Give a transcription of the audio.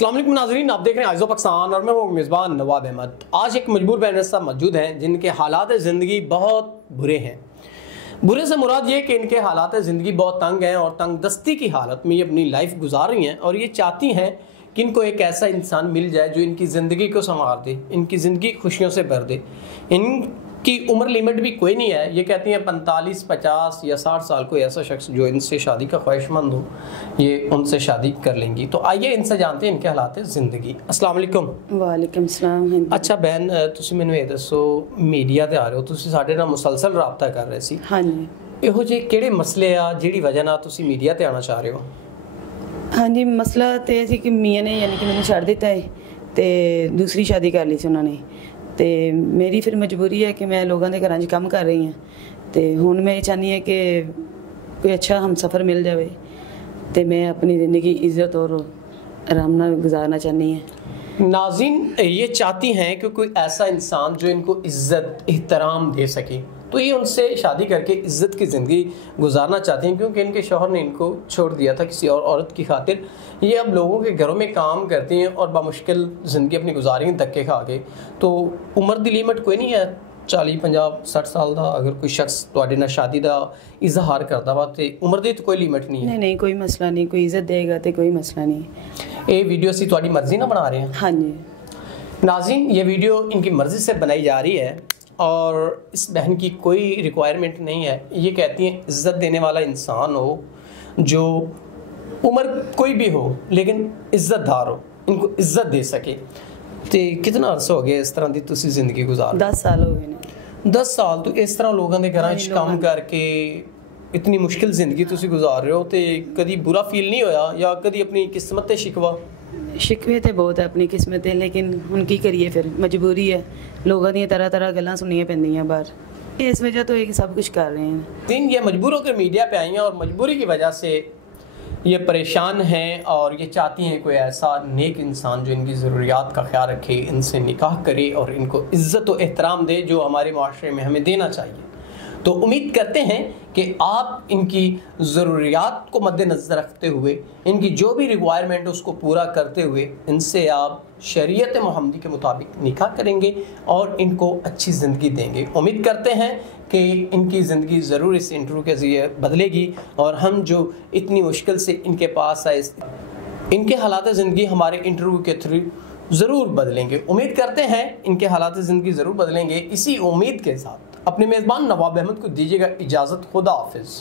अस्सलाम वालेकुम नाज़रीन, आप देख रहे हैं आइज़ो पाकिस्तान और मैं हूँ मेज़बान नवाब अहमद। आज एक मजबूर बहन साहब मौजूद हैं जिनके हालात ज़िंदगी बहुत बुरे हैं। बुरे से मुराद ये कि इनके हालात ज़िंदगी बहुत तंग हैं और तंग दस्ती की हालत में ये अपनी लाइफ गुजार रही हैं और ये चाहती हैं कि इनको एक ऐसा इंसान मिल जाए जो इनकी ज़िंदगी को संवार दे, इनकी ज़िंदगी खुशियों से भर दे। इनकी उम्र लिमिट भी कोई नहीं है। ये कहती हैं 45, 50 या 60 साल कोई ऐसा शख्स जो इनसे शादी का ख्वाहिशमंद हो, ये उनसे शादी कर लेंगी। तो आइए इनसे जानते हैं इनके हालात ज़िंदगी। अस्सलाम वालेकुम। वालेकुम सलाम। अच्छा बहन, तुसी मैनू ये दसो, मीडिया ते आ रहे हो, तुसी साडे नाल मुसलसल राबता कर रहे सी। हाँ जी। ਇਹੋ ਜਿਹੇ ਕਿਹੜੇ ਮਸਲੇ ਆ ਜਿਹੜੀ ਵਜ੍ਹਾ ਨਾਲ ਤੁਸੀਂ ਮੀਡੀਆ ਤੇ ਆਉਣਾ ਚਾਹ ਰਹੇ ਹੋ? हाँ जी, मसला तो यह कि मियाँ ने यानी कि मैंने छड़ दिता है तो दूसरी शादी कर ली सी उन्होंने। तो मेरी फिर मजबूरी है कि मैं लोगों के घर काम कर रही हाँ। तो हुण मैं ये चाहनी है कि कोई अच्छा हम सफ़र मिल जाए तो मैं अपनी ज़िंदगी इज़्ज़त और आराम नाल गुजारना चाहनी है। नाज़रीन, ये चाहती हैं कि कोई ऐसा इंसान जो इनको इज़्ज़त एहतराम दे सके, तो ये उनसे शादी करके इज़्ज़त की ज़िंदगी गुजारना चाहती हैं क्योंकि इनके शौहर ने इनको छोड़ दिया था किसी और औरत की खातिर। ये अब लोगों के घरों में काम करती हैं और बामुश्किल ज़िंदगी अपनी गुजारी हैं धक्के खा के। तो उम्र दी लिमिट कोई नहीं है, 40, 50, 60 साल का अगर कोई शख्स तुहाडे नाल शादी का इजहार करता वा तो उम्र की तो कोई लिमिट नहीं है। नहीं, कोई मसला नहीं, कोई इज़्ज़त देगा तो कोई मसला नहीं। ये वीडियो असी तुहाडी मर्जी ना बना रहे हैं। हाँ जी नाज़रीन, ये वीडियो इनकी मर्ज़ी से बनाई जा रही है और इस बहन की कोई रिक्वायरमेंट नहीं है। ये कहती हैं इज़्ज़त देने वाला इंसान हो, जो उम्र कोई भी हो लेकिन इज़्ज़तदार हो, इनको इज़्ज़त दे सके। तो कितना अर्सा हो गया इस तरह की तुसी ज़िंदगी गुजार? 10 साल हो गए। 10 साल तो इस तरह लोगों के घर काम करके इतनी मुश्किल ज़िंदगी तुसी गुजार रहे हो, तो कभी बुरा फील नहीं होया या कभी अपनी किस्मत ते शिकवा? शिकवे तो बहुत है अपनी किस्मत है, लेकिन हुण की करिए, फिर मजबूरी है। लोगों दी तरह तरह गल्लां सुनिया पैंदियां बाहर। इस वजह तो ये सब कुछ कर रहे हैं। तीन ये मजबूर होकर मीडिया पे आई हैं और मजबूरी की वजह से ये परेशान हैं और ये चाहती हैं कोई ऐसा नेक इंसान जो इनकी ज़रूरियात का ख्याल रखे, इनसे निकाह करे और इनको इज़्ज़त व एहतराम दे जो हमारे माशरे में हमें देना चाहिए। तो उम्मीद करते हैं कि आप इनकी ज़रूरियात को मद्देनज़र रखते हुए, इनकी जो भी रिक्वायरमेंट है उसको पूरा करते हुए इनसे आप शरीयत मोहम्मदी के मुताबिक निकाह करेंगे और इनको अच्छी ज़िंदगी देंगे। उम्मीद करते हैं कि इनकी ज़िंदगी ज़रूर इस इंटरव्यू के ज़रिए बदलेगी और हम जो इतनी मुश्किल से इनके पास आए, इनके हालात ज़िंदगी हमारे इंटरव्यू के थ्रू ज़रूर बदलेंगे। उम्मीद करते हैं इनके हालात ज़िंदगी ज़रूर बदलेंगे। इसी उम्मीद के साथ अपने मेज़बान नवाब अहमद को दीजिएगा इजाज़त। खुदा हाफिज़।